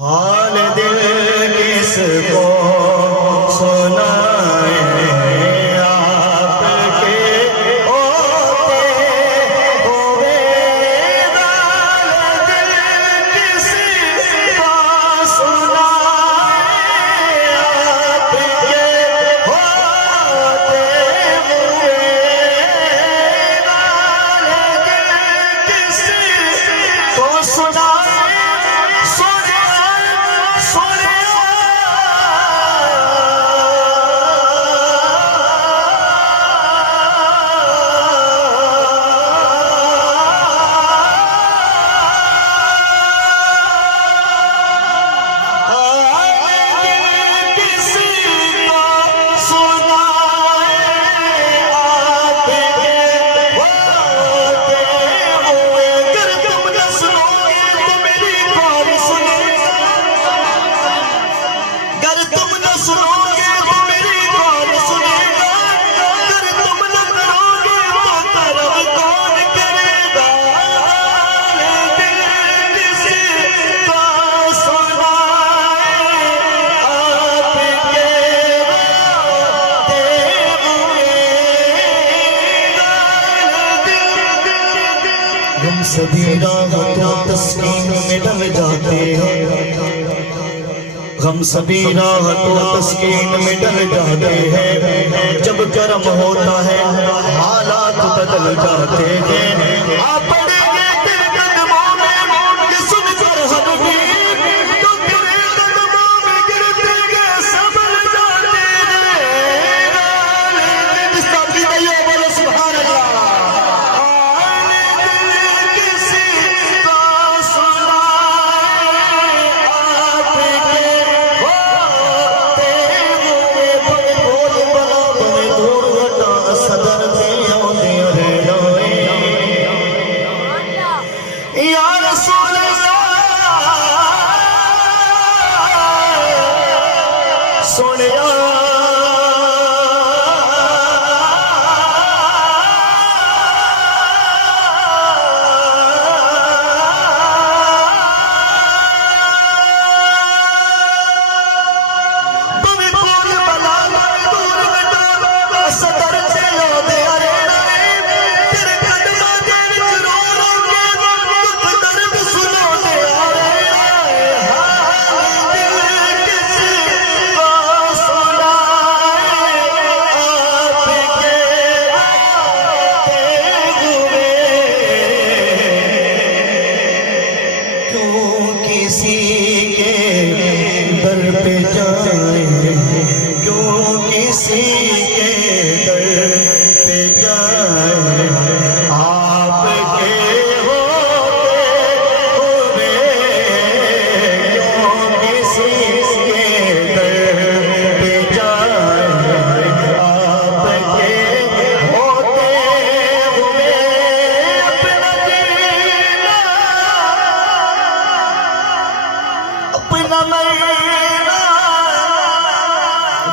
حال دل کس کو سنائیں آپ کے ہوتے ہوئے حال دل کس کو سنائیں آپ کے ہوتے ہوئے حال دل کس کو سنائیں ہم سبھی راحتوں تسکین میں ڈل جاتے ہیں ہم سبھی راحتوں تسکین میں ڈل جاتے ہیں جب کرم ہوتا ہے حالات بدل جاتے ہیں آپ پڑھیں گے تیرے قدموں میں یہ سن کر ہم بھی تو تیرے قدموں میں گرتے گے سنبھل جاتے ہیں اس طرح کی نہیں بولو سبحان اللہ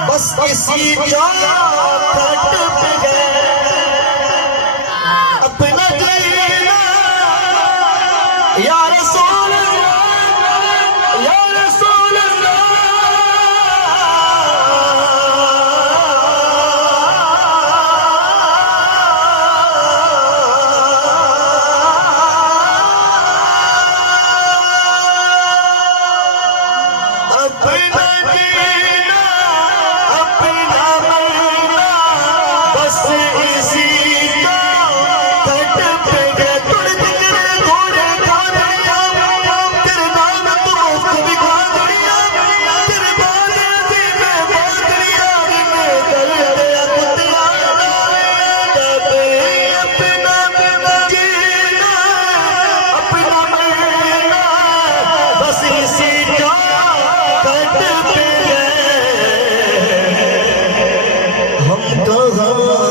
بس کسی چوکھٹ پہ گئے اپنا لینا یا رسول اللہ یا رسول اللہ اپنا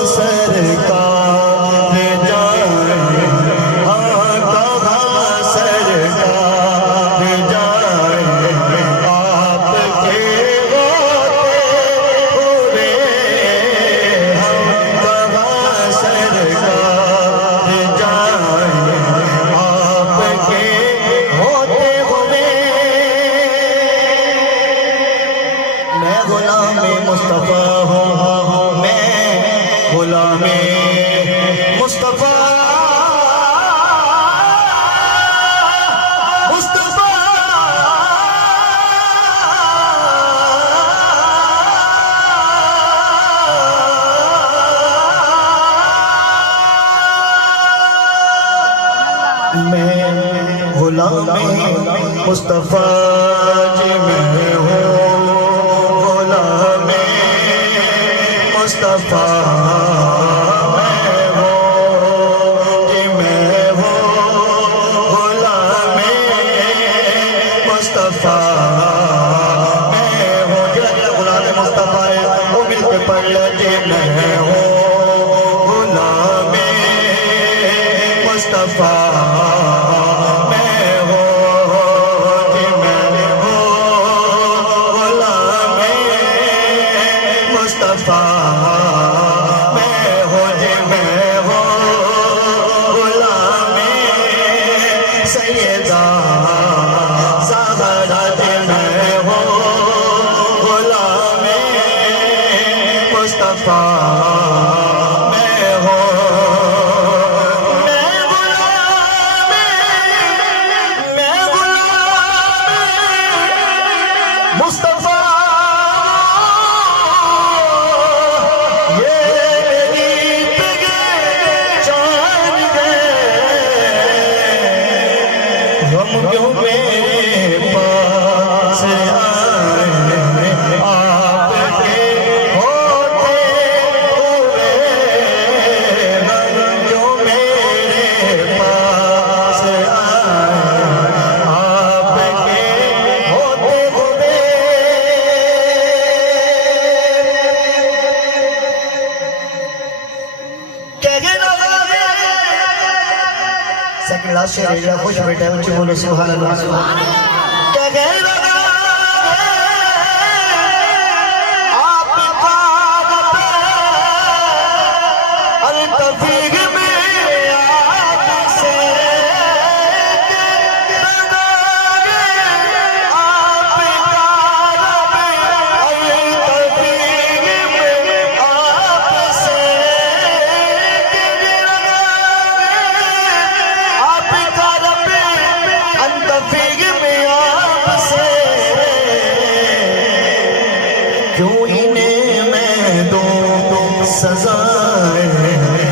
سر غلام مصطفیٰ ہوں، میں غلام مصطفیٰ میں غلام مصطفیٰ جی میں ہوں غلام مصطفیٰ میں ہوں جی میں ہوں غلام مصطفیٰ میں ہوں جی غلام مصطفیٰ ہے وہ مل کے پڑھ لے جی میں ہوں غلام مصطفیٰ خوش بیٹھے اچھی بولو سبحان اللہ کیا گئے لگا آپ قادت التفیق میں آپ سے آپ قادت التفیق میں آپ سے کیوں انہیں میں دوں سزائے